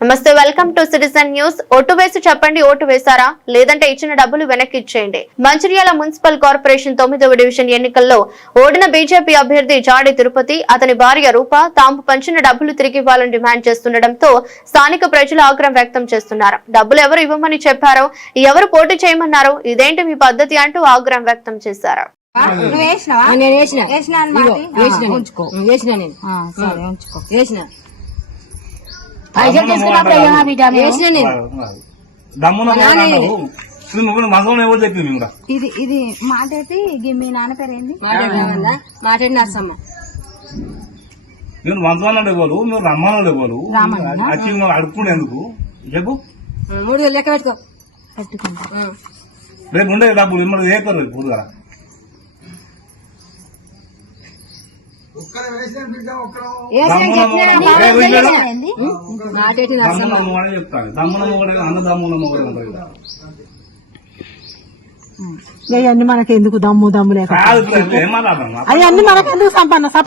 నమస్తే, welcome to citizen news. Vote వేసి చెప్పండి, ఓటు వేశారా? లేదంటే ఇచ్చిన డబ్బులు వెనక్కి ఇచ్చేయండి. మంచిర్యాల మున్సిపల్ కార్పొరేషన్ 9వ డివిజన్ ఎన్నికల్లో ఓడిన బీజేపీ అభ్యర్థి జాడి తిరుపతి, అతని భార్య రూప తాము పంచిన డబ్బులు తిరిగి ఇవ్వాలని డిమాండ్ చేస్తుండటంతో స్థానిక ప్రజలు ఆగ్రహం వ్యక్తం చేస్తున్నారు. డబ్బులు ఎవరు ఇవ్వమని చెప్పారో, ఎవరు పోటీ చేయమన్నారో, ఇదేంటి మీ పద్ధతి అంటూ ఆగ్రహం వ్యక్తం చేశారు. ఇది మాటేటి మీ నాన్న పేరు ఏంది? మాటేటి నర్సమ్మ. నేను మంత్రాలు ఇవ్వరు, మీరు రమ్మన్నాడు ఇవ్వరు, వచ్చి అడుక్కునేందుకు చెప్పు. 3,000 లెక్క పెట్టుకో. రేపు ఉండే డబ్బులు మిమ్మల్ని ఏపరు పూర్గా చెప్తాను. దమ్మునమ్మ కూడా అన్న దమ్మునమ్మ కూడా ఉంటుంది. అవన్నీ మనకెందుకు దమ్ము లేక అవన్నీ మనకెందుకు సంపన్న